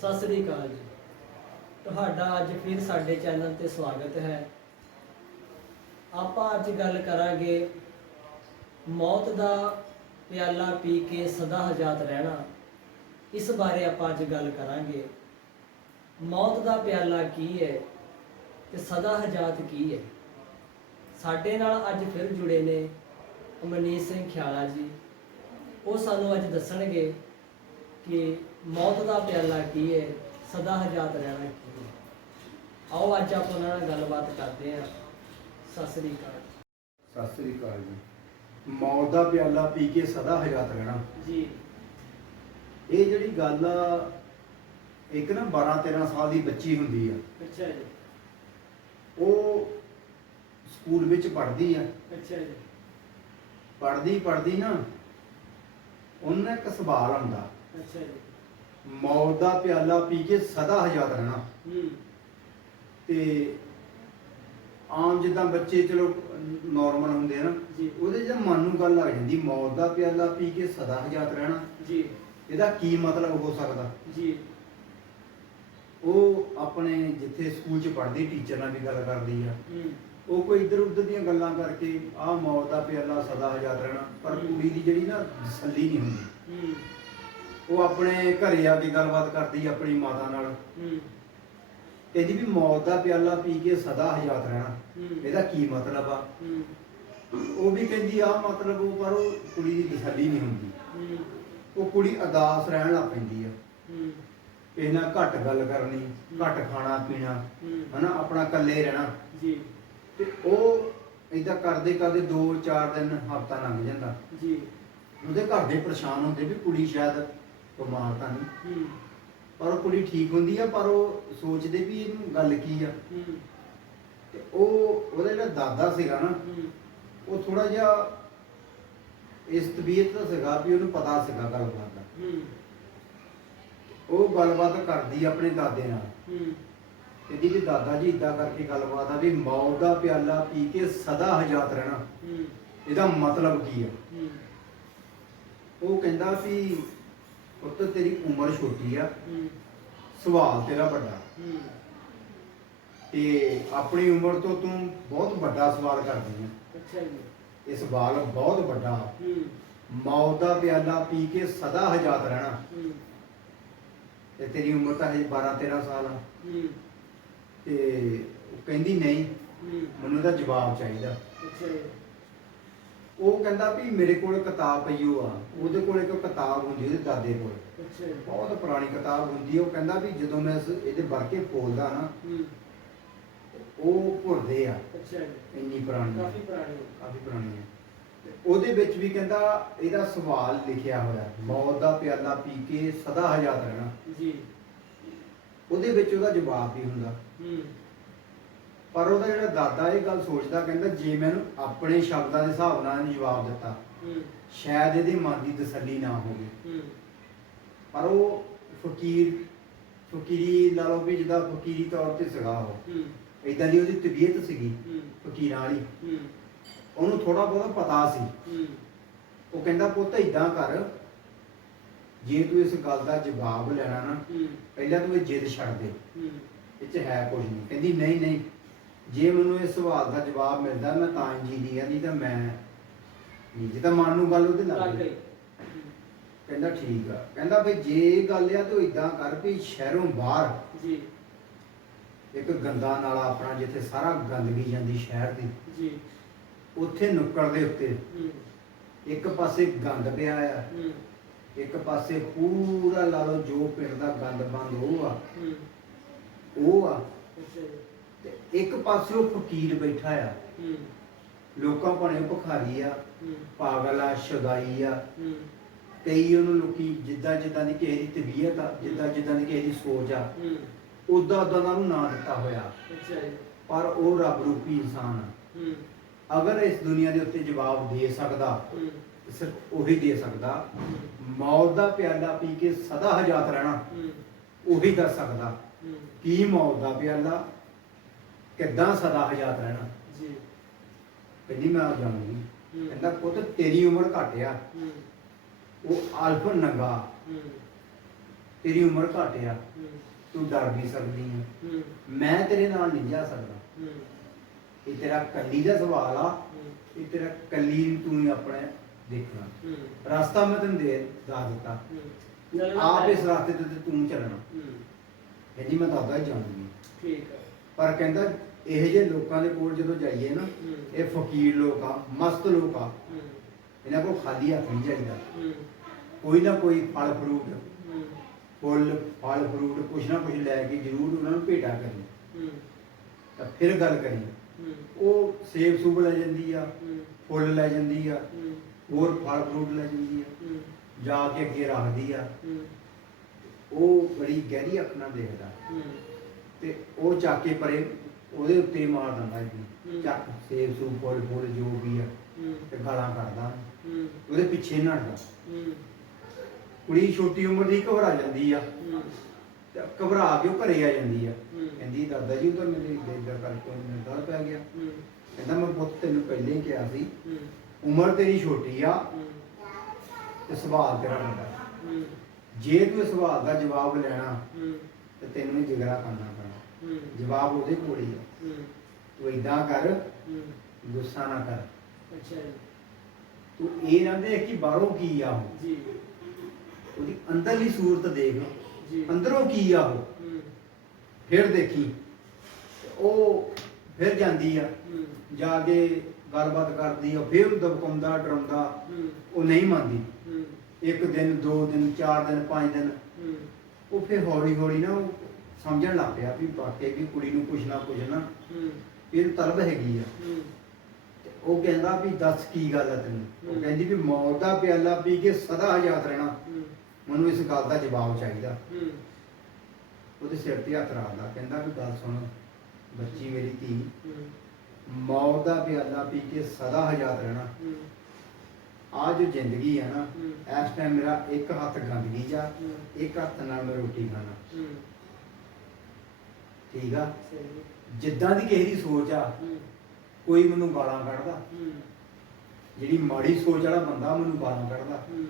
ਸਤਿ ਸ੍ਰੀ ਅਕਾਲ ਜੀ। ਤੁਹਾਡਾ ਅੱਜ ਫਿਰ ਸਾਡੇ ਚੈਨਲ ਤੇ ਸਵਾਗਤ ਹੈ। ਆਪਾਂ ਅੱਜ ਗੱਲ ਕਰਾਂਗੇ ਮੌਤ ਦਾ ਪਿਆਲਾ ਪੀ ਕੇ ਸਦਾ ਹਜਾਤ ਰਹਿਣਾ। ਇਸ ਬਾਰੇ ਆਪਾਂ ਅੱਜ ਗੱਲ ਕਰਾਂਗੇ। ਮੌਤ ਦਾ ਪਿਆਲਾ ਕੀ ਹੈ ਤੇ ਸਦਾ ਹਜਾਤ ਕੀ ਹੈ? ਸਾਡੇ ਨਾਲ ਅੱਜ ਫਿਰ ਜੁੜੇ ਨੇ ਅਮਨੀਤ ਸਿੰਘ ਖਿਆਲਾ ਜੀ। ਉਹ ਸਾਨੂੰ ਅੱਜ ਦੱਸਣਗੇ ਕਿ ਮੌਤ ਦਾ ਪਿਆਲਾ ਕੀ ਹੈ ਸਦਾ ਹਜਾਤ ਰਹਿਣਾ ਕੀ ਹੈ ਆਓ ਅੱਜ ਆਪਾਂ ਉਹਨਾਂ ਨਾਲ ਗੱਲਬਾਤ ਕਰਦੇ ਹਾਂ। ਸਤਿ ਸ੍ਰੀ ਅਕਾਲ। ਸਤਿ ਸ੍ਰੀ ਅਕਾਲ ਜੀ। ਮੌਤ ਦਾ ਪਿਆਲਾ ਪੀ ਕੇ ਸਦਾ ਹਯਾਤ ਰਹਿਣਾ। ਜੀ। ਇਹ ਜਿਹੜੀ ਗੱਲ ਆ ਇੱਕ ਨਾ 12 13 ਸਾਲ ਦੀ ਬੱਚੀ ਹੁੰਦੀ ਆ। ਅੱਛਾ ਜੀ। ਉਹ ਸਕੂਲ ਵਿੱਚ ਪੜ੍ਹਦੀ ਆ। ਅੱਛਾ ਜੀ। ਪੜ੍ਹਦੀ ਪੜ੍ਹਦੀ ਨਾ ਉਹਨੇ ਇੱਕ ਸਵਾਲ ਆਉਂਦਾ। ਅੱਛਾ ਜੀ। ਮੌਤ ਦਾ ਪਿਆਲਾ ਪੀ ਕੇ ਸਦਾ ਹਯਾਤ ਰਹਿਣਾ। ਹੂੰ। ਤੇ ਆਮ ਜਿੱਦਾਂ ਬੱਚੇ ਚਲੋ ਨਾਰਮਲ ਹੁੰਦੇ ਆ ਨਾ ਜੀ। ਉਹਦੇ ਜਦ ਮਨ ਨੂੰ ਗੱਲ ਲੱਗ ਜਾਂਦੀ ਮੌਤ ਦਾ ਪਿਆਲਾ ਪੀ ਕੇ ਸਦਾ ਹਯਾਤ ਰਹਿਣਾ। ਜੀ। ਇਹਦਾ ਕੀ ਮਤਲਬ ਹੋ ਸਕਦਾ? ਜੀ। ਉਹ ਆਪਣੇ ਜਿੱਥੇ ਸਕੂਲ 'ਚ ਪੜ੍ਹਦੀ ਟੀਚਰ ਨਾਲ ਵੀ ਗੱਲ ਕਰਦੀ ਆ। ਹੂੰ। ਉਹ ਕੋਈ ਇੱਧਰ ਉੱਧਰ ਦੀਆਂ ਗੱਲਾਂ ਕਰਕੇ ਆਹ ਮੌਤ ਦਾ ਪਿਆਲਾ ਸਦਾ ਹਜ਼ਾਰ ਰਹਿਣਾ ਪਰ। ਕੁੜੀ ਦੀ ਜਿਹੜੀ ਨਾ ਤਸੱਲੀ ਨਹੀਂ ਹੁੰਦੀ। ਹੂੰ। ਉਹ ਆਪਣੇ ਘਰੇ ਆ ਕੇ ਗੱਲਬਾਤ ਕਰਦੀ ਆਪਣੀ ਮਾਤਾ ਨਾਲ। ਹੂੰ। ਕਹਿੰਦੀ ਵੀ ਮੌਤ ਦਾ ਪਿਆਲਾ ਪੀ ਕੇ ਸਦਾ ਹਜ਼ਾਰ ਰਹਿਣਾ। ਹੂੰ। ਇਹਦਾ ਕੀ ਮਤਲਬ ਆ? ਹੂੰ। ਉਹ ਵੀ ਕਹਿੰਦੀ ਆ ਮਤਲਬ ਉਹ ਪਰ ਉਹ ਕੁੜੀ ਦੀ ਤਸੱਲੀ ਨਹੀਂ ਹੁੰਦੀ। ਹੂੰ। ਉਹ ਕੁੜੀ ਅਦਾਸ ਰਹਿਣ ਲੱਗ ਪੈਂਦੀ ਆ। ਹੂੰ। ਕਿਸੇ ਨਾਲ ਘੱਟ ਗੱਲ ਕਰਨੀ ਘੱਟ ਖਾਣਾ ਪੀਣਾ ਹੂੰ। ਹਨਾ ਆਪਣਾ ਇਕੱਲੇ ਰਹਿਣਾ। ਜੀ। ਤੇ ਉਹ ਏਦਾਂ ਕਰਦੇ ਕਰਦੇ 2-4 ਦਿਨ ਹਫਤਾ ਲੰਘ ਜਾਂਦਾ। ਜੀ। ਉਹਦੇ ਘਰ ਦੇ ਪਰੇਸ਼ਾਨ ਹੁੰਦੇ ਵੀ ਕੁੜੀ ਸ਼ਾਇਦ ਬਿਮਾਰ ਤਾਂ ਨਹੀਂ ਹੂੰ। ਪਰ ਉਹ ਕੁੜੀ ਠੀਕ ਹੁੰਦੀ ਆ ਪਰ ਉਹ ਸੋਚਦੇ ਵੀ ਇਹਨੂੰ ਗੱਲ ਕੀ ਆ। ਹੂੰ। ਤੇ ਉਹ ਉਹਦਾ ਜਿਹੜਾ ਦਾਦਾ ਸੀਗਾ ਨਾ ਹੂੰ। ਉਹ ਥੋੜਾ ਜਿਹਾ ਇਸ ਤਬੀਅਤ ਦਾ ਸੀਗਾ ਵੀ ਉਹਨੂੰ ਪਤਾ ਸੀਗਾ ਗੱਲਬਾਤ ਦਾ। ਹੂੰ। ਉਹ ਗੱਲਬਾਤ ਕਰਦੀ ਆਪਣੇ ਦਾਦੇ ਨਾਲ। ਹੂੰ। ਕਹਿੰਦੀ ਵੀ ਦਾਦਾ ਜੀ ਇਦਾਂ ਕਰਕੇ ਗੱਲਬਾਤ ਆ ਵੀ ਮੌਤ ਦਾ ਪਿਆਲਾ ਪੀ ਕੇ ਸਦਾ ਹਜਾਤ ਰਹਿਣਾ। ਹੂੰ। ਇਹਦਾ ਮਤਲਬ ਕੀ ਆ? ਹੂੰ। ਉਹ ਕਹਿੰਦਾ ਵੀ ਪੁੱਤ ਤੇਰੀ ਉਮਰ ਛੋਟੀ ਆ। ਹੂੰ। ਸਵਾਲ ਤੇਰਾ ਵੱਡਾ। ਹੂੰ। ਤੇ ਆਪਣੀ ਉਮਰ ਤੋਂ ਤੂੰ ਬਹੁਤ ਵੱਡਾ ਸਵਾਲ ਕਰਦੀ ਆ। ਅੱਛਾ ਜੀ। ਇਹ ਸਵਾਲ ਬਹੁਤ ਵੱਡਾ। ਹੂੰ। ਮੌਤ ਦਾ ਪਿਆਲਾ ਪੀ ਕੇ ਸਦਾ ਹਜਾਤ ਰਹਿਣਾ। ਹੂੰ। ਤੇ ਤੇਰੀ ਉਮਰ ਤਾਂ ਹਜੇ 12 13 ਸਾਲ ਆ। ਹੂੰ। ਤੇ ਉਹ ਕਹਿੰਦੀ ਨਹੀਂ। ਹੂੰ। ਮੈਨੂੰ ਇਹਦਾ ਜਵਾਬ ਚਾਹੀਦਾ। ਅੱਛਾ ਜੀ। ਉਹ ਕਹਿੰਦਾ ਵੀ ਮੇਰੇ ਕੋਲ ਕਿਤਾਬ ਪਈ ਹੋ ਆ। ਉਹਦੇ ਕੋਲ ਇੱਕ ਕਿਤਾਬ ਹੁੰਦੀ ਉਹਦੇ ਦਾਦੇ ਕੋਲ। ਅੱਛਾ। ਜੀ ਬਹੁਤ ਪੁਰਾਣੀ ਕਿਤਾਬ ਹੁੰਦੀ ਆ। ਉਹ ਕਹਿੰਦਾ ਵੀ ਜਦੋਂ ਮੈਂ ਇਸ- ਇਹਦੇ ਵਰਕੇ ਖੋਲਦਾ ਨਾ ਹੂੰ। ਉਹ ਭੁਰਦੇ ਆ। ਅੱਛਾ ਜੀ। ਇੰਨੀ ਪੁਰਾਣੀ। ਆ। ਕਾਫੀ ਪੁਰਾਣੀ। ਹੈ। ਕਾਫੀ ਪੁਰਾਣੀ ਹੈ ਤੇ ਉਹਦੇ ਵਿੱਚ ਵੀ ਕਹਿੰਦਾ ਇਹਦਾ ਸਵਾਲ ਲਿਖਿਆ ਹੋਇਆ। ਮੌਤ ਦਾ ਪਿਆਲਾ ਪੀ ਕੇ ਸਦਾ ਹਯਾਤ ਰਹਿਣਾ। ਜੀ। ਉਹਦੇ ਵਿੱਚ ਉਹਦਾ ਜਵਾਬ ਵੀ ਹੁੰਦਾ। ਹੂੰ। ਪਰ ਉਹਦਾ ਜਿਹੜਾ ਦਾਦਾ ਇਹ ਗੱਲ ਸੋਚਦਾ ਕਹਿੰਦਾ ਜੇ ਮੈਨੂੰ ਆਪਣੇ ਸ਼ਬਦਾਂ ਦੇ ਹਿਸਾਬ ਨਾਲ ਇਹਨੂੰ ਜਵਾਬ ਦਿੱਤਾ ਹੂੰ। ਸ਼ਾਇਦ ਇਹਦੇ ਮਨ ਦੀ ਤਸੱਲੀ ਨਾ ਹੋਵੇ। ਹੂੰ। ਪਰ ਉਹ ਫਕੀਰ ਫਕੀਰੀ ਲਾ ਲਓ ਵੀ ਜਿੱਦਾਂ ਫਕੀਰੀ ਤੌਰ ਤੇ ਸੀਗਾ ਉਹ। ਹੂੰ। ਇਦਾਂ ਦੀ ਉਹਦੀ ਤਬੀਅਤ ਸੀਗੀ ਹੂੰ। ਫਕੀਰਾਂ ਵਾਲੀ। ਹੂੰ। ਉਹਨੂੰ ਥੋੜਾ ਬਹੁਤਾ ਪਤਾ ਸੀ। ਹੂੰ। ਉਹ ਕਹਿੰਦਾ ਪੁੱਤ ਇਦਾਂ ਕਰ ਜੇ ਤੂੰ ਇਸ ਗੱਲ ਦਾ ਜਵਾਬ ਲੈਣਾ ਨਾ ਹੂੰ। ਪਹਿਲਾਂ ਤੂੰ ਇਹ ਜਿੱਦ ਛੱਡ ਦੇ। ਹੂੰ। ਇਹ ਚ ਹੈ ਕੁਝ ਨਹੀਂ ਕਹਿੰਦੀ ਨਹੀਂ ਨਹੀਂ। ਜੇ ਮੈਨੂੰ ਇਸ ਸਵਾਲ ਦਾ ਜਵਾਬ ਮਿਲਦਾ ਮੈਂ ਤਾਂ ਜੀ ਦੀ ਆ ਨਹੀਂ ਤਾਂ ਮੈਂ ਨਹੀਂ ਜੇ ਤਾਂ ਮਨ ਨੂੰ ਗੱਲ ਉਹਦੇ ਲੱਗ ਗਈ। ਕਹਿੰਦਾ ਠੀਕ ਆ। ਕਹਿੰਦਾ ਵੀ ਜੇ ਇਹ ਗੱਲ ਆ ਤੂੰ ਇਦਾਂ ਕਰ ਵੀ ਸ਼ਹਿਰੋਂ ਬਾਹਰ ਜੀ। ਇੱਕ ਗੰਦਾ ਨਾਲਾ ਆਪਣਾ ਜਿੱਥੇ ਸਾਰਾ ਗੰਦਗੀ ਜਾਂਦੀ ਸ਼ਹਿਰ ਦੀ ਜੀ। ਉੱਥੇ ਨੁੱਕੜ ਦੇ ਉੱਤੇ ਹੂੰ। ਇੱਕ ਪਾਸੇ ਗੰਦ ਪਿਆ ਆ ਹੂੰ। ਇੱਕ ਪਾਸੇ ਪੂਰਾ ਲਾ ਲਓ ਜੋ ਪਿੰਡ ਦਾ ਗੰਦ ਬੰਦ ਉਹ ਆ। ਹੂੰ। ਉਹ ਆ। ਅੱਛਾ ਜੀ। ਤੇ ਇੱਕ ਪਾਸੇ ਉਹ ਫਕੀਰ ਬੈਠਾ ਆ। ਹੂੰ। ਲੋਕਾਂ ਭਾਣੇ ਭਖਾਰੀ ਆ ਹੂੰ। ਪਾਗਲ ਆ ਸ਼ਦਾਈ ਆ। ਹੂੰ। ਕਈ ਉਹਨੂੰ ਲੋਕੀ ਜਿੱਦਾਂ ਜਿੱਦਾਂ ਦੀ ਕਿਸੇ ਦੀ ਤਬੀਅਤ ਆ ਜਿੱਦਾਂ ਜਿੱਦਾਂ ਦੀ ਕਿਸੇ ਦੀ ਸੋਚ ਆ ਹੂੰ। ਉਦਾਂ ਉਦਾਂ ਦਾ ਉਹਨੂੰ ਨਾਂ ਦਿੱਤਾ ਹੋਇਆ। ਅੱਛਾ ਜੀ। ਪਰ ਉਹ ਰੱਬ ਰੂਪੀ ਇਨਸਾਨ ਆ। ਹੂੰ। ਅਗਰ ਇਸ ਦੁਨੀਆ ਦੇ ਉੱਤੇ ਜਵਾਬ ਦੇ ਸਕਦਾ ਹੂੰ। ਸਿਰਫ ਉਹੀ ਦੇ ਸਕਦਾ ਮੌਤ ਦਾ ਪਿਆਲਾ ਪੀ ਕੇ ਸਦਾ ਹਜਾਤ ਰਹਿਣਾ ਹੂੰ। ਉਹੀ ਦੱਸ ਸਕਦਾ ਹੂੰ। ਕੀ ਮੌਤ ਦਾ ਪਿਆਲਾ ਕਿੱਦਾਂ ਸਦਾ ਹਜਾਤ ਰਹਿਣਾ? ਜੀ। ਕਹਿੰਦੀ ਮੈਂ ਜਾਣੂਗੀ ਹੂੰ। ਕਹਿੰਦਾ ਪੁੱਤ ਤੇਰੀ ਉਮਰ ਘੱਟ ਆ। ਹੂੰ। ਉਹ ਅਲਫ ਨੰਗਾ। ਹੂੰ। ਤੇਰੀ ਉਮਰ ਘੱਟ ਆ। ਹੂੰ। ਤੂੰ ਡਰ ਵੀ ਸਕਦੀ ਆ। ਹੂੰ। ਮੈਂ ਤੇਰੇ ਨਾਲ ਨਹੀਂ ਜਾ ਸਕਦਾ। ਹੂੰ। ਇਹ ਤੇਰਾ ਕੱਲੀ ਦਾ ਸਵਾਲ ਆ। ਹੂੰ। ਇਹ ਤੇਰਾ ਕੱਲੀ ਨੂੰ ਤੂੰ ਹੀ ਆਪਣੇ ਦੇਖਣਾ। ਹੂੰ। ਰਸਤਾ ਮੈਂ ਤੈਨੂੰ ਦੇ ਦੱਸ ਦਿੱਤਾ। ਹੂੰ। ਨਾਲੇ ਮੈਂ ਆਪ ਇਸ ਰਸਤੇ ਤੇ ਤੇ ਚੱਲਣਾ। ਹੂੰ। ਕਹਿੰਦੀ ਮੈਂ ਦਾਦਾ ਹੀ ਜਾਣੂਗੀ ਠੀਕ ਹੈ ਪਰ ਕਹਿੰਦਾ ਇਹੋ ਜਿਹੇ ਲੋਕਾਂ ਦੇ ਕੋਲ ਜਦੋਂ ਜਾਈਏ ਨਾ ਇਹ ਫਕੀਰ ਲੋਕ ਆ ਮਸਤ ਲੋਕ ਆ ਇਹਨਾਂ ਕੋਲ ਖਾਲੀ ਹੱਥ ਨਹੀਂ ਜਾਈਦਾ। ਕੋਈ ਨਾ ਕੋਈ ਫਲ ਫਰੂਟ ਫੁੱਲ ਫਲ ਫਰੂਟ ਕੁਛ ਨਾ ਕੁਛ ਲੈ ਕੇ ਜ਼ਰੂਰ ਉਹਨਾਂ ਨੂੰ ਭੇਟਾ ਕਰੀ ਤਾਂ ਫਿਰ ਗੱਲ ਕਰੀ ਉਹ ਸੇਬ ਸੂਬ ਲੈ ਜਾਂਦੀ ਆ ਫੁੱਲ ਲੈ ਜਾਂਦੀ ਆ ਹੋਰ ਫਲ ਫਰੂਟ ਲੈ ਜਾਂਦੀ ਆ ਜਾ ਕੇ ਅੱਗੇ ਰੱਖਦੀ ਆ। ਉਹ ਬੜੀ ਗਹਿਰੀ ਅੱਖ ਨਾਲ ਦੇਖਦਾ। ਤੇ ਉਹ ਚੱਕ ਕੇ ਪਰੇ ਉਹਦੇ ਉੱਤੇ ਮਾਰ ਦਿੰਦਾ। ਜੀ ਚੱਕ ਸੇਬ ਸੂਬ ਫੁੱਲ ਫੁੱਲ ਜੋ ਵੀ ਆ ਤੇ ਗਾਲਾਂ ਕੱਢਦਾ। ਉਹਦੇ ਪਿੱਛੇ ਨੱਠਦਾ। ਹੂੰ। ਕੁੜੀ ਛੋਟੀ ਉਮਰ ਦੀ ਘਬਰਾ ਜਾਂਦੀ ਆ। ਤੇ ਘਬਰਾ ਕੇ ਉਹ ਘਰੇ ਆ ਜਾਂਦੀ ਆ। ਕਹਿੰਦੀ ਦਾਦਾ ਜੀ ਤਾਂ ਮੇਰੇ ਦੇਦਾ ਕਰਕੇ ਮੈਨੂੰ ਡਰ ਪੈ ਗਿਆ। ਕਹਿੰਦਾ ਮੈਂ ਪੁੱਤ ਤੈਨੂੰ ਪਹਿਲੇ ਹੀ ਕਿਹਾ ਸੀ ਉਮਰ ਤੇਰੀ ਛੋਟੀ ਆ ਤੇ ਸਵਾਲ ਤੇਰਾ ਵੱਡਾ। ਜੇ ਤੂੰ ਇਸ ਸਵਾਲ ਦਾ ਜਵਾਬ ਲੈਣਾ ਤੇ ਤੈਨੂੰ ਹੀ ਜਿਗਰਾ ਕਰਨਾ ਪੈਣਾ। ਜਵਾਬ ਉਹਦੇ ਕੋਲ ਹੀ ਹੂੰ। ਤੂੰ ਇਦਾਂ ਕਰ ਗੁੱਸਾ ਨਾ ਕਰ। ਅੱਛਾ ਜੀ। ਤੂੰ ਇਹ ਨਾ ਦੇਖ ਕਿ ਬਾਹਰੋਂ ਕੀ ਆ ਉਹ। ਜੀ। ਉਹਦੀ ਅੰਦਰਲੀ ਸੂਰਤ ਦੇਖ। ਜੀ। ਅੰਦਰੋਂ ਕੀ ਆ ਉਹ। ਹੂੰ। ਫਿਰ ਦੇਖੀ। ਉਹ ਫਿਰ ਜਾਂਦੀ ਆ। ਜਾ ਕੇ ਗੱਲਬਾਤ ਕਰਦੀ ਆ। ਫਿਰ ਉਹਨੂੰ ਦਬਕਾਉਂਦਾ ਡਰਾਉਂਦਾ। ਉਹ ਨਹੀਂ ਮੰਨਦੀ। ਇੱਕ ਦਿਨ ਦੋ ਦਿਨ ਚਾਰ ਦਿਨ ਪੰਜ ਦਿਨ। ਉਹ ਫਿਰ ਹੌਲੀ ਹੌਲੀ ਨਾ ਉਹ ਸਮਝਣ ਲੱਗ ਪਿਆ ਵੀ ਵਾਕਈ ਵੀ ਕੁੜੀ ਨੂੰ ਕੁਛ ਨਾ ਕੁਛ ਨਾ ਹੂੰ। ਇਹਨੂੰ ਤਲਬ ਹੈਗੀ ਆ। ਹੂੰ। ਤੇ ਉਹ ਕਹਿੰਦਾ ਵੀ ਦੱਸ ਕੀ ਗੱਲ ਆ ਤੈਨੂੰ? ਉਹ। ਕਹਿੰਦੀ ਵੀ ਮੌਤ ਦਾ ਪਿਆਲਾ ਪੀ ਕੇ ਸਦਾ ਆਜ਼ਾਦ ਰਹਿਣਾ। ਹੂੰ। ਮੈਨੂੰ ਇਸ ਗੱਲ ਦਾ ਜਵਾਬ ਚਾਹੀਦਾ। ਹੂੰ। ਉਹਦੇ ਸਿਰ ਤੇ ਹੱਥ ਰੱਖਦਾ ਕਹਿੰਦਾ ਵੀ ਗੱਲ ਸੁਣ ਬੱਚੀ ਮੇਰੀ ਧੀ। ਹੂੰ। ਮੌਤ ਦਾ ਪਿਆਲਾ ਪੀ ਕੇ ਸਦਾ ਆਜ਼ਾਦ ਰਹਿਣਾ। ਹੂੰ। ਆ ਜੋ ਜ਼ਿੰਦਗੀ ਹੈ ਨਾ ਹੂੰ। ਇਸ ਟਾਈਮ ਮੇਰਾ ਇੱਕ ਹੱਥ ਗੰਦਗੀ ਜਾ ਹੂੰ। ਇੱਕ ਹੱਥ ਨਾਲ ਮੈਂ ਰੋਟੀ ਖਾਣਾ। ਹੂੰ। ਠੀਕ ਆ? ਸਹੀ। ਜਿੱਦਾਂ ਦੀ ਕਿਸੇ ਦੀ ਸੋਚ ਆ ਹੂੰ। ਕੋਈ ਮੈਨੂੰ ਗਾਲਾਂ ਕੱਢਦਾ। ਹੂੰ। ਜਿਹੜੀ ਮਾੜੀ ਸੋਚ ਵਾਲਾ ਬੰਦਾ ਮੈਨੂੰ ਗਾਲਾਂ ਕੱਢਦਾ। ਹੂੰ।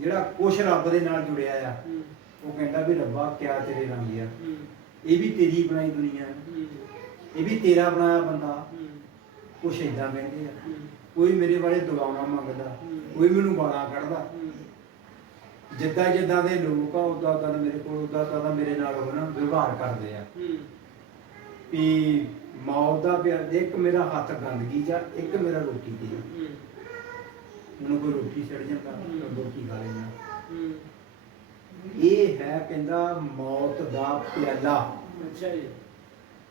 ਜਿਹੜਾ ਕੁਛ ਰੱਬ ਦੇ ਨਾਲ ਜੁੜਿਆ ਆ ਹੂੰ। ਉਹ ਕਹਿੰਦਾ ਵੀ ਰੱਬਾ ਕਿਆ ਤੇਰੇ ਰੰਗ ਆ। ਹੂੰ। ਇਹ ਵੀ ਤੇਰੀ ਬਣਾਈ ਦੁਨੀਆ। ਹੈ ਹੂੰ। ਇਹ ਵੀ ਤੇਰਾ ਬਣਾਇਆ ਬੰਦਾ। ਹੂੰ। ਕੁਛ ਏਦਾਂ ਕਹਿੰਦੇ ਆ। ਹੂੰ। ਕੋਈ ਮੇਰੇ ਬਾਰੇ ਦੁਆਵਾਂ ਮੰਗਦਾ। ਕੋਈ ਮੈਨੂੰ ਗਾਲਾਂ ਕੱਢਦਾ। ਜਿੱਦਾਂ ਜਿੱਦਾਂ ਦੇ ਲੋਕ ਆ ਉਦਾਂ ਉਦਾਂ ਦਾ ਮੇਰੇ ਕੋਲ ਉਦਾਂ ਉਦਾਂ ਦਾ ਮੇਰੇ ਨਾਲ ਉਹ ਨਾ ਵਿਵਹਾਰ ਕਰਦੇ ਆ। ਵੀ ਮੌਤ ਦਾ ਪਿਆਰ ਇੱਕ ਮੇਰਾ ਹੱਥ ਗੰਦਗੀ ਜਾ ਇੱਕ ਮੇਰਾ ਰੋਟੀ ਦੀ ਮੈਨੂੰ ਕੋਈ ਰੋਟੀ ਛੱਡ ਜਾਂਦਾ। ਮੈਂ ਰੋਟੀ ਖਾ ਹੂੰ। ਇਹ ਹੈ ਕਹਿੰਦਾ ਮੌਤ ਦਾ ਪਿਆਲਾ। ਅੱਛਾ ਜੀ।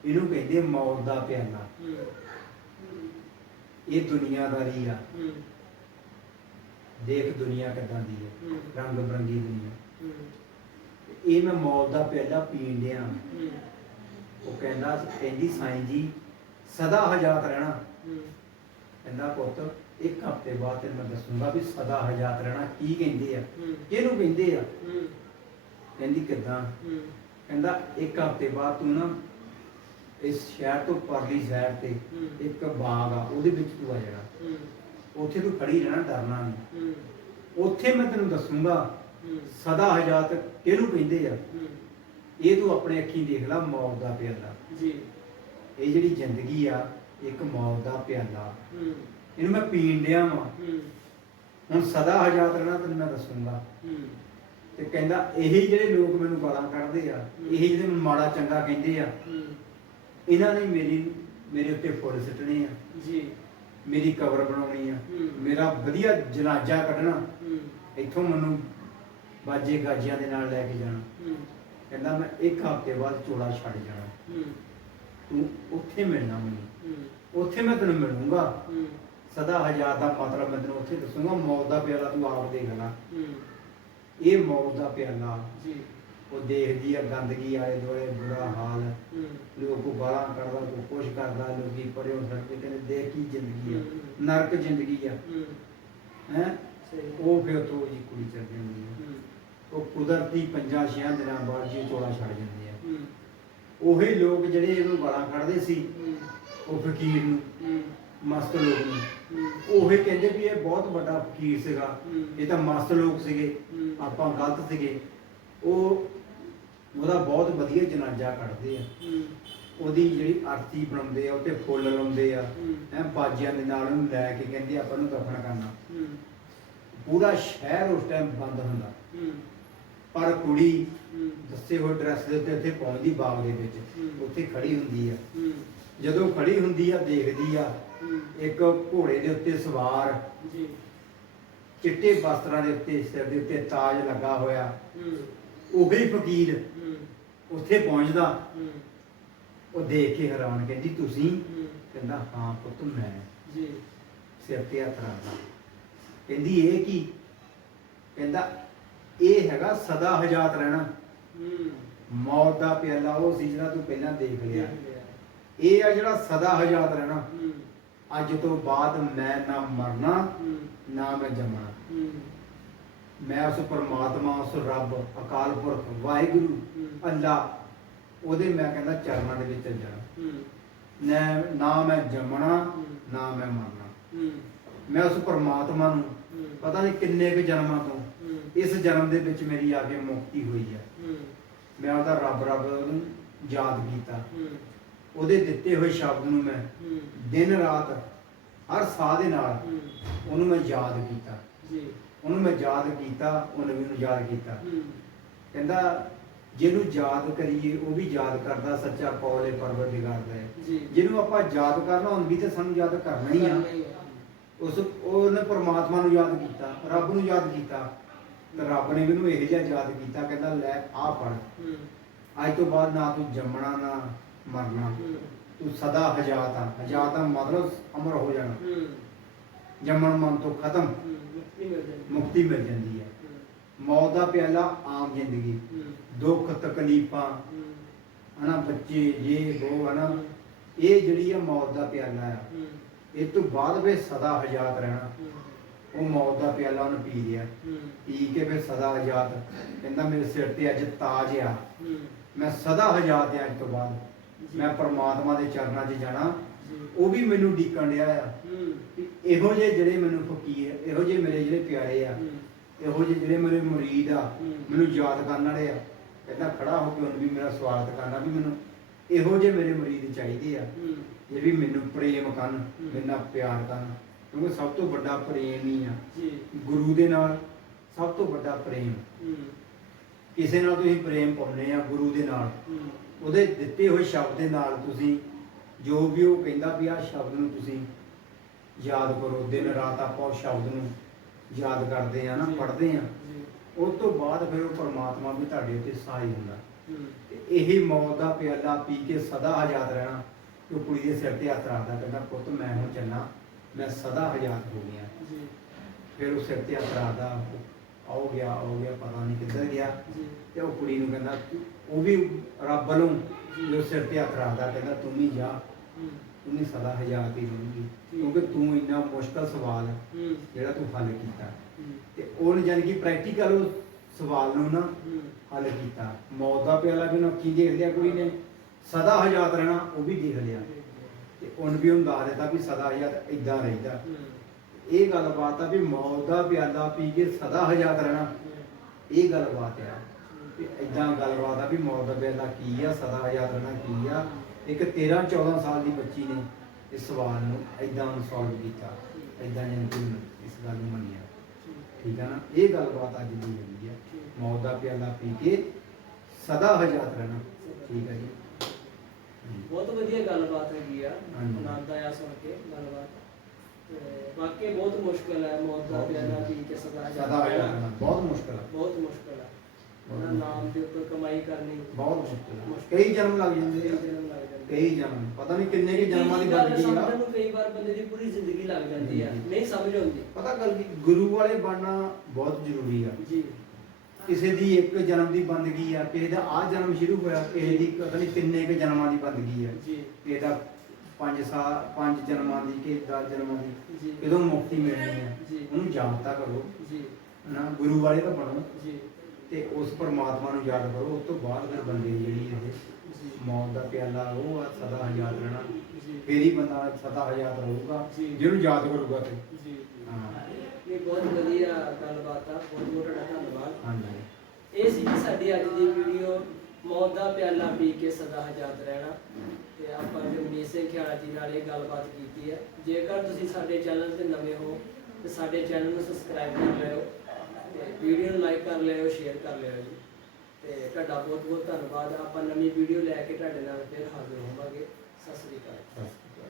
ਇਹਨੂੰ ਕਹਿੰਦੇ ਮੌਤ ਦਾ ਪਿਆਲਾ। ਇਹ ਦੁਨੀਆਦਾਰੀ ਆ। ਹੂੰ। ਦੇਖ ਦੁਨੀਆ ਕਿੱਦਾਂ ਦੀ ਹੈ ਹੂੰ। ਰੰਗ ਬਰੰਗੀ ਦੁਨੀਆ। ਹੂੰ। ਇਹ ਮੈਂ ਮੌਤ ਦਾ ਪਿਆਲਾ ਪੀਣ ਡਿਆ ਹੂੰ। ਉਹ ਕਹਿੰਦਾ ਕਹਿੰਦੀ ਸਾਈਂ ਜੀ ਸਦਾ ਹਜਾਤ ਰਹਿਣਾ। ਹੂੰ। ਕਹਿੰਦਾ ਪੁੱਤ ਇੱਕ ਹਫ਼ਤੇ ਬਾਅਦ ਤੈਨੂੰ ਮੈਂ ਦੱਸੂਗਾ ਵੀ ਸਦਾ ਹਜਾਤ ਰਹਿਣਾ। ਕੀ ਕਹਿੰਦੇ ਆ? ਹੂੰ। ਕਿਹਨੂੰ ਕਹਿੰਦੇ ਆ? ਹੂੰ। ਕਹਿੰਦੀ ਕਿੱਦਾਂ? ਹੂੰ। ਕਹਿੰਦਾ ਇੱਕ ਹਫ਼ਤੇ ਬਾਅਦ ਤੂੰ ਨਾ ਇਸ ਸ਼ਹਿਰ ਤੋਂ ਪਰਲੀ ਸਾਈਡ ਤੇ ਹੂੰ। ਇੱਕ ਬਾਗ ਆ ਉਹਦੇ ਵਿੱਚ ਤੂੰ ਆ ਜਾਣਾ। ਹੂੰ। ਉੱਥੇ ਤੂੰ ਖੜੀ ਰਹਿਣਾ ਡਰਨਾ ਨਹੀਂ। ਹੂੰ। ਉੱਥੇ ਮੈਂ ਤੈਨੂੰ ਦੱਸੂਗਾ ਹੂੰ। ਸਦਾ ਹਜਾਤ ਕਿਹਨੂੰ ਕਹਿੰਦੇ ਆ? ਹੂੰ। ਇਹ ਤੂੰ ਆਪਣੇ ਅੱਖੀਂ ਦੇਖ ਲੈ ਮੌਤ ਦਾ ਪਿਆਲਾ। ਜੀ। ਇਹ ਜਿਹੜੀ ਜ਼ਿੰਦਗੀ ਆ ਇੱਕ ਮੌਤ ਦਾ ਪਿਆਲਾ। ਹੂੰ। ਇਹਨੂੰ ਮੈਂ ਪੀਣ ਡਿਆ ਵਾਂ। ਹੂੰ। ਹੁਣ ਸਦਾ ਹਜਾਤ ਰਹਿਣਾ ਤੈਨੂੰ ਮੈਂ ਦੱਸੂਗਾ। ਹੂੰ। ਤੇ ਕਹਿੰਦਾ ਇਹੀ ਜਿਹੜੇ ਲੋਕ ਮੈਨੂੰ ਗਾਲਾਂ ਕੱਢਦੇ ਆ। ਇਹੀ ਜਿਹੜੇ ਮੈਨੂੰ ਮਾੜਾ ਚੰਗਾ ਕਹਿੰਦੇ ਆ ਹੂੰ। ਇਹਨਾਂ ਨੇ ਮੇਰੀ ਮੇਰੇ ਉੱਤੇ ਫੁੱਲ ਸਿੱਟਣੇ ਆ। ਜੀ। ਮੇਰੀ ਕਬਰ ਬਣਾਉਣੀ ਆ। ਹੂੰ। ਮੇਰਾ ਵਧੀਆ ਜਨਾਜ਼ਾ ਕੱਢਣਾ। ਹੂੰ। ਇੱਥੋਂ ਮੈਨੂੰ ਬਾਜੇ ਗਾਜਿਆਂ ਦੇ ਨਾਲ ਲੈ ਕੇ ਜਾਣਾ। ਹੂੰ। ਕਹਿੰਦਾ ਮੈਂ ਇੱਕ ਹਫ਼ਤੇ ਬਾਅਦ ਚੋਲਾ ਛੱਡ ਜਾਣਾ। ਹੂੰ। ਤੂੰ ਉੱਥੇ ਮਿਲਣਾ ਮੈਨੂੰ। ਹੂੰ। ਉੱਥੇ ਮੈਂ ਤੈਨੂੰ ਮਿਲੂੰਗਾ। ਹੂੰ। ਸਦਾ ਹਜ਼ਾਰ ਦਾ ਮਤਲਬ ਮੈਂ ਤੈਨੂੰ ਉੱਥੇ ਦੱਸੂਗਾ। ਮੌਤ ਦਾ ਪਿਆਲਾ ਤੂੰ ਆਪ ਦੇਖ ਲੈ। ਹੂੰ। ਇਹ ਮੌਤ ਦਾ ਪਿਆਲਾ ਜੀ। ਉਹ ਦੇਖਦੀ ਆ ਗੰਦਗੀ ਆਲੇ ਦੁਆਲੇ ਬੁਰਾ ਹਾਲ। ਲੋਕ ਕੋ ਗਾਲਾਂ ਕੱਢਦਾ ਕੋ ਕੁਛ ਕਰਦਾ ਲੋਕੀ ਪਰਿਓ ਸੜਕੇ ਕਹਿੰਦੇ ਦੇਖ ਕੀ ਜ਼ਿੰਦਗੀ ਆ। ਨਰਕ ਜ਼ਿੰਦਗੀ ਆ। ਹੂੰ। ਉਹ ਫਿਰ ਉੱਥੋਂ ਜੀ ਕੁੜੀ ਚੱਲ ਜਾਂਦੀ ਆ। ਉਹ ਕੁਦਰਤੀ ਪੰਜਾਂ ਛਿਆਂ ਦਿਨਾਂ ਬਾਅਦ ਜੀ ਚੋਲਾ ਛੱਡ ਜਾਂਦੇ ਆ। ਉਹੀ ਲੋਕ ਜਿਹੜੇ ਇਹਨੂੰ ਗਾਲਾਂ ਕੱਢਦੇ ਸੀ ਉਹ ਫਕੀਰ ਨੂੰ ਮਸਤ ਲੋਕ ਨੂੰ। ਉਹੀ ਕਹਿੰਦੇ ਵੀ ਇਹ ਬਹੁਤ ਵੱਡਾ ਫਕੀਰ ਸੀਗਾ। ਇਹ ਤਾਂ ਮਸਤ ਲੋਕ ਸੀਗੇ। ਆਪਾਂ ਗਲਤ ਸੀਗੇ। ਉਹ ਉਹਦਾ ਬਹੁਤ ਵਧੀਆ ਜਨਾਜ਼ਾ ਕੱਢਦੇ ਆ। ਉਹਦੀ ਜਿਹੜੀ ਆਰਤੀ ਬਣਾਉਂਦੇ ਆ ਉੱਤੇ ਫੁੱਲ ਲਾਉਂਦੇ ਆ। ਹੂੰ। ਬਾਜਿਆਂ ਦੇ ਨਾਲ ਉਹਨੂੰ ਲੈ ਕੇ ਕਹਿੰਦੇ ਆਪਾਂ ਨੂੰ ਦਫਨ ਕਰਨਾ। ਪੂਰਾ ਸ਼ਹਿਰ ਉਸ ਟਾਈਮ ਬੰਦ ਹੁੰਦਾ। ਪਰ ਕੁੜੀ ਦੱਸੇ ਹੋਏ ਡਰੈਸ ਦੇ ਉੱਤੇ ਉੱਥੇ ਪਹੁੰਚਦੀ ਬਾਗ ਦੇ ਵਿੱਚ। ਉੱਥੇ ਖੜੀ ਹੁੰਦੀ ਆ। ਜਦੋਂ ਖੜੀ ਹੁੰਦੀ ਆ ਦੇਖਦੀ ਆ ਇੱਕ ਘੋੜੇ ਦੇ ਉੱਤੇ ਸਵਾਰ ਜੀ। ਚਿੱਟੇ ਵਸਤਰਾਂ ਦੇ ਉੱਤੇ ਸਿਰ ਦੇ ਉੱਤੇ ਤਾਜ ਲੱਗਾ ਹੋਇਆ। ਉਹੀ ਫਕੀਰ ਉੱਥੇ ਪਹੁੰਚਦਾ ਉਹ ਦੇਖ ਕੇ ਹੈਰਾਨ ਕਹਿੰਦੀ ਤੁਸੀਂ? ਕਹਿੰਦਾ ਹਾਂ ਪੁੱਤ ਮੈਂ ਜੀ। ਸਿਰ ਤੇ ਹੱਥ ਰੱਖਦਾ। ਕਹਿੰਦੀ ਇਹ ਕੀ? ਕਹਿੰਦਾ ਇਹ ਹੈਗਾ ਸਦਾ ਹਜਾਤ ਰਹਿਣਾ। ਮੌਤ ਦਾ ਪਿਆਲਾ ਉਹ ਸੀ ਜਿਹੜਾ ਤੂੰ ਪਹਿਲਾਂ ਦੇਖ ਲਿਆ। ਇਹ ਆ ਜਿਹੜਾ ਸਦਾ ਹਜਾਤ ਰਹਿਣਾ। ਅੱਜ ਤੋਂ ਬਾਅਦ ਮੈਂ ਨਾ ਮਰਨਾ ਨਾ ਮੈਂ ਜੰਮਣਾ। ਮੈਂ ਉਸ ਪਰਮਾਤਮਾ ਉਸ ਰੱਬ ਅਕਾਲ ਪੁਰਖ ਵਾਹਿਗੁਰੂ। ਅੱਲਾ ਉਹਦੇ ਮੈਂ ਕਹਿੰਦਾ ਚਰਨਾਂ ਦੇ ਵਿੱਚ ਚੱਲ ਜਾਣਾ। ਨਾ ਨਾ ਮੈਂ ਜੰਮਣਾ। ਨਾ ਮੈਂ ਮਰਨਾ। ਮੈਂ ਉਸ ਪਰਮਾਤਮਾ ਨੂੰ ਪਤਾ ਨਹੀਂ ਕਿੰਨੇ ਕੁ ਜਨਮਾਂ ਤੋਂ ਇਸ ਜਨਮ ਦੇ ਵਿੱਚ ਮੇਰੀ ਆ ਕੇ ਮੁਕਤੀ ਹੋਈ ਹੈ। ਮੈਂ ਉਹਦਾ ਰੱਬ ਰੱਬ ਨੂੰ ਯਾਦ ਕੀਤਾ। ਉਹਦੇ ਦਿੱਤੇ ਹੋਏ ਸ਼ਬਦ ਨੂੰ ਮੈਂ ਦਿਨ ਰਾਤ ਹਰ ਸਾਹ ਦੇ ਨਾਲ ਉਹਨੂੰ ਮੈਂ ਯਾਦ ਕੀਤਾ। ਜੀ। ਉਹਨੂੰ ਮੈਂ ਯਾਦ ਕੀਤਾ ਉਹਨੇ ਵੀ ਮੈਨੂੰ ਯਾਦ ਕੀਤਾ। ਕਹਿੰਦਾ ਜਿਹਨੂੰ ਯਾਦ ਕਰੀਏ ਉਹ ਵੀ ਯਾਦ ਕਰਦਾ ਸੱਚਾ ਕੌਲੇ ਪਰਵਰਦਿਗਾਰ ਦਾ ਹੈ ਜਿਹਨੂੰ ਆਪਾਂ ਯਾਦ ਕਰਨਾ ਹੁਣ ਵੀ ਤੇ ਸਾਨੂੰ ਯਾਦ ਕਰਨਾ ਹੀ ਆ। ਉਸ ਉਹਨੇ ਪਰਮਾਤਮਾ ਨੂੰ ਯਾਦ ਕੀਤਾ ਰੱਬ ਨੂੰ ਯਾਦ ਕੀਤਾ। ਤੇ ਰੱਬ ਨੇ ਮੈਨੂੰ ਇਹ ਜਿਹਾ ਯਾਦ ਕੀਤਾ ਕਹਿੰਦਾ ਲੈ ਆ ਪੜ ਅੱਜ ਤੋਂ ਬਾਅਦ ਨਾ ਤੂੰ ਜੰਮਣਾ ਨਾ ਮਰਨਾ। ਤੂੰ ਸਦਾ ਹਜਾਤ ਆ। ਹਜਾਤ ਦਾ ਮਤਲਬ ਅਮਰ ਹੋ ਜਾਣਾ। ਜੰਮਣ ਮਨ ਤੋਂ ਖਤਮ। ਮੁਕਤੀ ਮਿਲ ਜਾਂਦੀ ਮੁਕਤੀ ਮਿਲ ਜਾਂਦੀ ਹੈ। ਮੌਤ ਦਾ ਪਿਆਲਾ ਆਮ ਜ਼ਿੰਦਗੀ। ਹੂੰ। ਦੁੱਖ ਤਕਲੀਫਾਂ ਹੂੰ। ਹਨਾ ਬੱਚੇ ਇਹ ਉਹ ਹਨਾ ਇਹ ਜਿਹੜੀ ਆ ਮੌਤ ਦਾ ਪਿਆਲਾ ਆ ਹੂੰ। ਇਹ ਤੋਂ ਬਾਅਦ ਵੇ ਸਦਾ ਹਜਾਤ ਰਹਿਣਾ। ਹੂੰ। ਉਹ ਮੌਤ ਦਾ ਪਿਆਲਾ ਉਹਨੇ ਪੀ ਲਿਆ। ਹੂੰ। ਪੀ ਕੇ ਫਿਰ ਸਦਾ ਹਜਾਤ ਕਹਿੰਦਾ ਮੇਰੇ ਸਿਰ ਤੇ ਅੱਜ ਤਾਜ ਆ। ਹੂੰ। ਮੈਂ ਸਦਾ ਹਜਾਤ ਆ ਅੱਜ ਤੋਂ ਬਾਅਦ। ਜੀ। ਮੈਂ ਪਰਮਾਤਮਾ ਦੇ ਚਰਨਾਂ 'ਚ ਜਾਣਾ। ਜੀ। ਉਹ ਵੀ ਮੈਨੂੰ ਡੀਕਣ ਡਿਆ ਆ। ਹੂੰ। ਇਹੋ ਜਿਹੇ ਜਿਹੜੇ ਮੈਨੂੰ ਫਕੀਰ ਇਹੋ ਜਿਹੇ ਮੇਰੇ ਜਿਹੜੇ ਪਿਆਰੇ ਆ ਇਹੋ ਜਿਹੇ ਜਿਹੜੇ ਮੇਰੇ ਮੁਰੀਦ ਆ। ਮੈਨੂੰ ਯਾਦ ਕਰਨ ਵਾਲੇ ਆ। ਕਹਿੰਦਾ ਖੜਾ ਹੋ ਕੇ ਉਹਨੂੰ ਵੀ ਮੇਰਾ ਸਵਾਗਤ ਕਰਨਾ ਵੀ ਮੈਨੂੰ ਇਹੋ ਜਿਹੇ ਮੇਰੇ ਮੁਰੀਦ ਚਾਹੀਦੇ ਆ। ਇਹ ਵੀ ਮੈਨੂੰ ਪ੍ਰੇਮ ਕਰਨ। ਮੇਰੇ ਨਾਲ ਪਿਆਰ ਕਰਨ ਕਿਉਂਕਿ ਸਭ ਤੋਂ ਵੱਡਾ ਪ੍ਰੇਮ ਹੀ ਆ। ਜੀ। ਗੁਰੂ ਦੇ ਨਾਲ ਸਭ ਤੋਂ ਵੱਡਾ ਪ੍ਰੇਮ। ਕਿਸੇ ਨਾਲ ਤੁਸੀਂ ਪ੍ਰੇਮ ਪਾਉਂਦੇ ਆ ਗੁਰੂ ਦੇ ਨਾਲ। ਉਹਦੇ ਦਿੱਤੇ ਹੋਏ ਸ਼ਬਦ ਦੇ ਨਾਲ ਤੁਸੀਂ ਜੋ ਵੀ ਉਹ ਕਹਿੰਦਾ ਵੀ ਆ ਸ਼ਬਦ ਨੂੰ ਤੁਸੀਂ ਯਾਦ ਕਰੋ ਦਿਨ ਰਾਤ ਆਪਾਂ ਉਸ ਸ਼ਬਦ ਨੂੰ ਯਾਦ ਕਰਦੇ ਆ ਨਾ ਜੀ। ਪੜ੍ਹਦੇ ਆ ਉਸ ਤੋਂ ਬਾਅਦ ਫਿਰ ਉਹ ਪਰਮਾਤਮਾ ਵੀ ਤੁਹਾਡੇ ਉੱਤੇ ਸਹਾਈ ਹੁੰਦਾ। ਇਹੀ ਮੌਤ ਦਾ ਪਿਆਲਾ ਪੀ ਕੇ ਸਦਾ ਆਜ਼ਾਦ ਰਹਿਣਾ ਉਹ ਕੁੜੀ ਦੇ ਸਿਰ ਤੇ ਹੱਥ ਰੱਖਦਾ ਕਹਿੰਦਾ ਪੁੱਤ ਮੈਂ ਹੁਣ ਚੱਲਾਂ ਮੈਂ ਸਦਾ ਆਜ਼ਾਦ ਹੋ ਗਿਆ। ਫਿਰ ਉਹ ਸਿਰ ਤੇ ਹੱਥ ਰੱਖਦਾ ਉਹ ਆਉ ਗਿਆ ਆਉ ਗਿਆ ਪਤਾ ਨਹੀਂ ਕਿੱਧਰ ਗਿਆ। ਤੇ ਉਹ ਕੁੜੀ ਨੂੰ ਕਹਿੰਦਾ ਉਹ ਵੀ ਰੱਬ ਵੱਲੋਂ ਜੋ। ਸਿਰ ਤੇ ਹੱਥ ਰੱਖਦਾ ਕਹਿੰਦਾ ਤੂੰ ਵੀ ਜਾ। ਵੀ ਸਦਾ ਹਜ਼ਾਤ ਹੀ। ਰਹੂਗੀ ਕਿਉਂਕਿ ਤੂੰ ਇੰਨਾ ਮੁਸ਼ਕਲ ਸਵਾਲ ਜਿਹੜਾ ਤੂੰ ਹੱਲ ਕੀਤਾ। ਤੇ ਉਹਨੇ ਜਾਣੀ ਕਿ ਪ੍ਰੈਕਟੀਕਲ ਉਹ ਸਵਾਲ ਨੂੰ ਨਾ ਹੱਲ ਕੀਤਾ। ਮੌਤ ਦਾ ਪਿਆਲਾ ਵੀ ਉਹਨੇ ਅੱਖੀਂ ਦੇਖ ਲਿਆ ਕੁੜੀ ਨੇ। ਸਦਾ ਹਜ਼ਾਤ ਰਹਿਣਾ ਉਹ ਵੀ ਦੇਖ ਲਿਆ। ਤੇ ਉਹਨ ਵੀ ਉਹਨੂੰ ਦੱਸ ਦਿੱਤਾ ਵੀ ਸਦਾ ਹਜ਼ਾਤ ਇਦਾਂ ਰਹਿਦਾ। ਇਹ ਗੱਲਬਾਤ ਆ ਵੀ ਮੌਤ ਦਾ ਪਿਆਲਾ ਪੀ ਕੇ ਸਦਾ ਹਜ਼ਾਤ ਰਹਿਣਾ। ਇਹ ਗੱਲਬਾਤ ਆ। ਤੇ ਇਦਾਂ ਗੱਲਬਾਤ ਆ ਵੀ ਮੌਤ ਦਾ ਪਿਆਲਾ ਕੀ ਆ ਸਦਾ ਹਜ਼ਾਤ ਰਹਿਣਾ ਕੀ ਆ। ਇੱਕ 13 14 ਸਾਲ ਦੀ ਬੱਚੀ ਨੇ ਇਸ ਸਵਾਲ ਨੂੰ ਇਦਾਂ ਸੋਲਵ ਕੀਤਾ ਇਦਾਂ ਜਾਣੀ ਕਿ ਇਸ ਗੱਲ ਨੂੰ ਮੰਨਿਆ। ਠੀਕ ਆ ਨਾ? ਇਹ ਗੱਲਬਾਤ ਅੱਜ ਦੀ ਹੈਗੀ ਆ। ਮੌਤ ਦਾ ਪਿਆਲਾ ਪੀ ਕੇ ਸਦਾ ਹਜ਼ਾਤ ਰਹਿਣਾ। ਠੀਕ ਹੈ ਜੀ। ਬਹੁਤ ਵਧੀਆ ਗੱਲਬਾਤ ਹੈਗੀ ਆ। ਆਨੰਦ ਆਇਆ ਸੁਣ ਕੇ ਗੱਲਬਾਤ। ਤੇ ਵਾਕਈ ਬਹੁਤ ਮੁਸ਼ਕਲ ਹੈ ਮੌਤ ਦਾ ਪਿਆਲਾ ਪੀ ਕੇ ਸਦਾ ਹਜ਼ਾਤ ਰਹਿਣਾ। ਬਹੁਤ ਮੁਸ਼ਕਲ ਆ। ਬਹੁਤ ਮੁਸ਼ਕਲ ਹੈ ਉਹਨਾਂ ਨਾਮ ਦੇ ਉੱਪਰ ਕਮਾਈ ਕਰਨੀ। ਬਹੁਤ ਮੁਸ਼ਕਲ ਆ। ਕਈ ਜਨਮ ਲੱਗ ਜਾਂਦੇ ਆ। ਜਨਮ ਲੱਗ ਜਾਂਦੇ ਕਈ ਜਨਮ ਪਤਾ ਨਹੀਂ ਕਿੰਨੇ ਕੀ ਜਨਮਾਂ ਦੀ ਗੱਲ ਬੰਦਗੀ ਆ। ਨੂੰ ਕਈ ਵਾਰ ਬੰਦੇ ਦੀ ਪੂਰੀ ਜ਼ਿੰਦਗੀ ਲੱਗ ਜਾਂਦੀ ਆ। ਨਹੀਂ ਸਮਝ ਆਉਂਦੀ। ਪਤਾ ਗੱਲ ਕੀ ਗੁਰੂ ਵਾਲੇ ਬਣਨਾ ਬਹੁਤ ਜ਼ਰੂਰੀ ਆ। ਜੀ। ਕਿਸੇ ਦੀ ਇੱਕ ਜਨਮ ਦੀ ਬੰਦਗੀ ਆ ਕਿਸੇ ਦਾ ਆ ਜਨਮ ਸ਼ੁਰੂ ਹੋਇਆ ਕਿਸੇ ਦੀ ਪਤਾ ਨਹੀਂ ਕਿੰਨੇ ਕੁ ਜਨਮਾਂ ਦੀ ਬੰਦਗੀ ਆ। ਜੀ। ਕਿਸੇ ਦਾ ਪੰਜ ਸਾਲ ਪੰਜ ਜਨਮਾਂ ਦੀ ਕਿਸੇ 10 ਜਨਮਾਂ ਦੀ ਜੀ। ਕਦੋਂ ਮੁਕਤੀ ਮਿਲਣੀ ਆ। ਉਹਨੂੰ ਜਾਣਤਾ ਕਰੋ। ਜੀ। ਨਾ ਗੁਰੂ ਵਾਲੇ ਤਾਂ ਬਣੋ। ਜੀ। ਤੇ ਉਸ ਪਰਮਾਤਮਾ ਨੂੰ ਯਾਦ ਕਰੋ ਉਸ ਤੋਂ ਬਾਅਦ ਫਿਰ ਬੰਦੇ ਦੀ ਜਿਹੜੀ ਇਹ ਮੌਤ ਦਾ ਪਿਆਲਾ ਉਹ ਆ ਸਦਾ ਯਾਦ ਰਹਿਣਾ। ਫੇਰੀ ਬੰਦਾ ਸਦਾ ਯਾਦ ਰਹੂਗਾ ਜਿਹਨੂੰ ਯਾਦ ਕਰੂਗਾ ਤੇ। ਜੀ ਹਾਂ। ਇਹ ਬਹੁਤ ਵਧੀਆ ਗੱਲਬਾਤ ਆ ਬਹੁਤ ਬਹੁਤ ਧੰਨਵਾਦ। ਹਾਂਜੀ। ਇਹ ਸੀ ਸਾਡੀ ਅੱਜ ਦੀ ਵੀਡੀਓ ਮੌਤ ਦਾ ਪਿਆਲਾ ਪੀ ਕੇ ਸਦਾ ਹਜ਼ਾਤ ਰਹਿਣਾ। ਤੇ ਆਪਾਂ ਜਗਮੀਤ ਸਿੰਘ ਖਿਆਲਾ ਜੀ ਨਾਲ ਇਹ ਗੱਲਬਾਤ ਕੀਤੀ ਹੈ ਜੇਕਰ ਤੁਸੀਂ ਸਾਡੇ ਚੈਨਲ ਤੇ ਨਵੇਂ ਹੋ ਤੇ ਸਾਡੇ ਚੈਨਲ ਨੂੰ ਸਬਸਕ੍ਰਾਈਬ ਕਰ ਲਿਓ ਤੇ ਵੀਡੀਓ ਨੂੰ ਲਾਈਕ ਕਰ ਲਿਓ ਸ਼ੇਅਰ ਕਰ ਲਿਓ ਜੀ। ਤੇ ਤੁਹਾਡਾ ਬਹੁਤ ਬਹੁਤ ਧੰਨਵਾਦ। ਆਪਾਂ ਨਵੀਂ ਵੀਡੀਓ ਲੈ ਕੇ ਤੁਹਾਡੇ ਨਾਲ ਫਿਰ ਹਾਜ਼ਰ ਹੋਵਾਂਗੇ। ਸਤਿ ਸ੍ਰੀ ਅਕਾਲ।